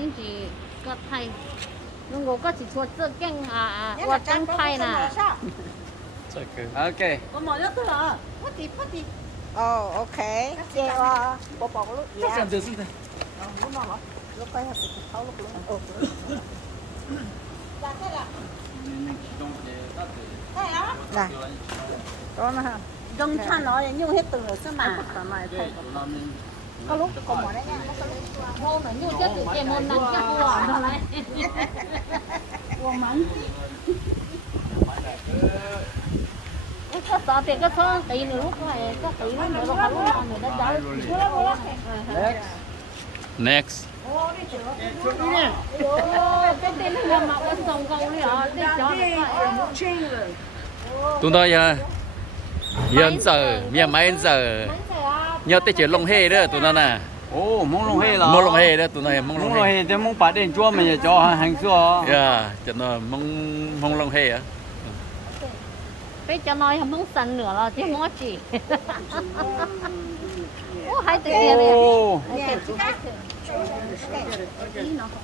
应是个太，我个是说这更我真太呢。这个 OK. Ồ, ok. Chê qua bộ bộ lúc gì à? 是的。 Lúc coi học thì thấu lúc luôn. Ồ. Nè. Đó nè. Đông chăn nó nhung hết từ rồi sao mà. Có lúc còn mỏi đấy nha. Môn là như chết từ cái môn nặng cái hoa rồi này. Ủa mắng. Cái sợ thì cái số tí nữa lúc này cái tí nữa nó không có người ta giáo. Next. Cái tên nó là mạo cái sông câu đi à, đi chó nó Tụi tôi hiện giờ, mấy giờ nhớ tới chuyện lông hê đó tụi nó nè. Ồ, mong long hê là. Mông lông hê đó tụi nó mông Mong lông long hê. hê thì mong bắt đến chua mình cho hành xưa. Yeah, cho nó mông lông hê á. cái cho nói không muốn sẵn nữa là chứ muốn gì. Ô hai từ kia này. Ồ.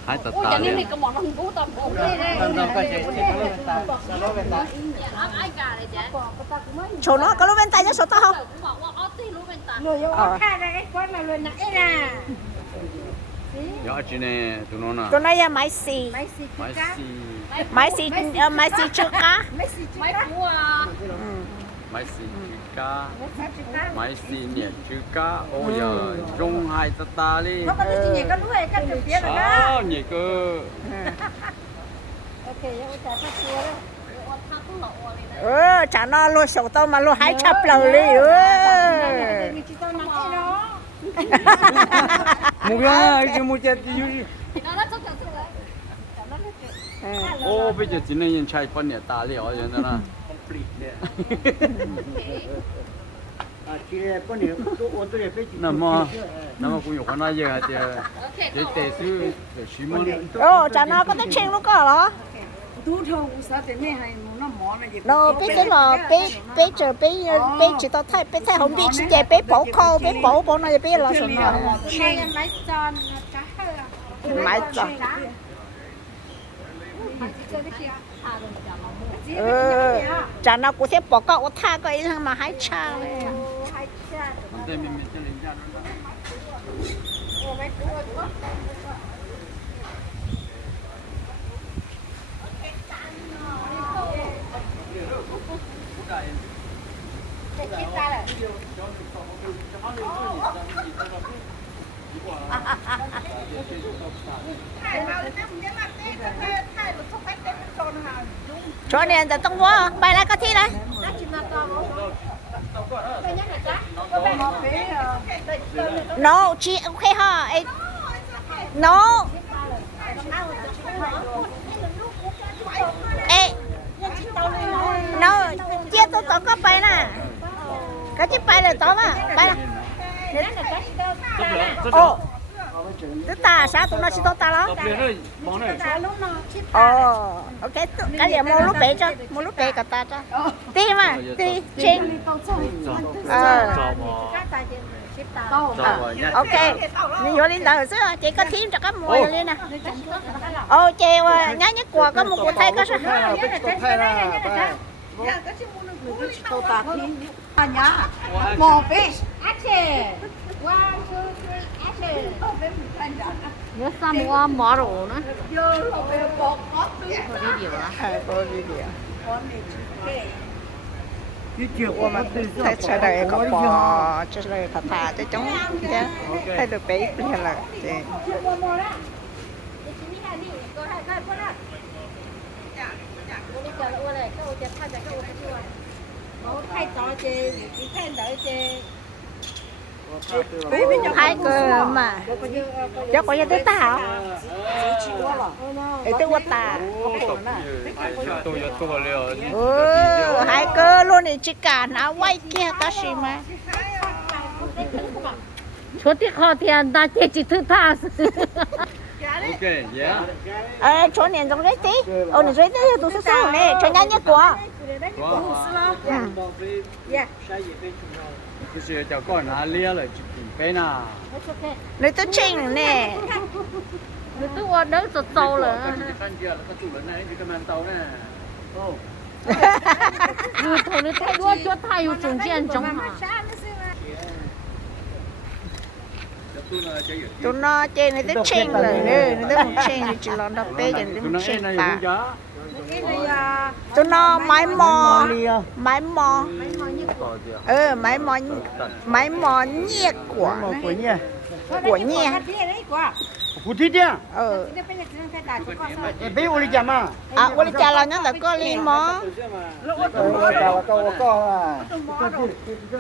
Hai tạt Ôi tạt cho nên đi. thì có món ăn bún tôm bún đi đây. Ai cả này chứ. Chỗ nó có lúc bên tay nhá, số tao không? Cũng bảoว่าเอาที่รู้เป็นตัน Người yêu khai ra cái con mà luôn nãy nè. Dạ chị này tụi nó nè. Chỗ này là máy xì. Mấy xịt Máy cá. xì. Máy xì trước cá. Mấy xịt mấy cá. cú Máy xì cá. Mấy xịt cá. Máy xì nhẹ chữ cá. Ồ giờ trong hai tạt tạt đi. Nó có cái gì có đuôi cái chụp phía rồi đó. À, nhẹ cơ. Ok, vậy ta phát chua đó. 他不老我嘞。 Chả nó lôi sầu tao mà lôi hai chập lầu đi. Mình chỉ tao nặng cái đó. Một cái cái một chết đi. nó chắc chắn rồi. Ồ bây giờ chỉ nên nhìn chạy con nhẹ ta liệu rồi đó nè. Nằm mà cũng có nói gì hả chị? Để tệ sư để xí món. Chả nó có tới chuyện lúc đó hả? Tú thâu sao thế này hay nó mỏ này gì. Nó biết cái là bé chờ bé chỉ tao thấy không biết chỉ về bé bổ này bé là sao nào? Này máy tròn cá hơi. Máy tròn. Chả nó cũng sẽ bỏ cậu tha cái thằng mà hái cha này. Chỗ này là tông quá, bay lại có thi đây. No, chị ok ha. No. Ê. No, chia tôi có bay nè. Cái chiếc bay là to mà, bay nè. Ồ. Tức ta sao tụi nó chỉ tốt ta đó. Ồ, ok, cái gì mua lúc bể cả ta cho. Tí mà, tí, trên. Ok, mình vô lên đầu xưa, chị có thêm cho các mua lên nè. Ồ, chị nhá nhất của có một cuộc thay có sao? Tao tạt đi. À nhá. Một fish. Action. 1, 2, 3, action. nhớ xăm qua mỏ rổ nữa. Vô rồi bột có thứ. Có video á. Có video. Thấy sao đây có bò, cho đây thả thả cho chúng thấy được bé hay là chị. Thay tỏi chê, chỉ thay đợi chê. Hai cơ mà cho có như thế tao ấy tôi quật tà hai cơ luôn này chỉ cả nó quay kia ta xí mà chỗ tí khó tiền ta chỉ thứ tha. Ok, yeah. chỗ này giống đấy tí này dưới đấy tôi số số này cho nhanh nhất của Cái gì cho con nó lia lại chụp bé nào. nơi tôi chỉnh nè người tôi qua đỡ sụt sâu rồi看见了，他主人呢，你干嘛刀呢？哦， người thôi nó thay đua cho thayอยู่中间中嘛 tụi nó trên này tới chen rồi nữa nó một chen thì chỉ lo nó bé dần đến một chen ta tụi nó máy mò máy mò nhiệt của nhẹ cụ thể đi bây giờ đi chả mà à tôi chả là nó là có li mò我搞啊，这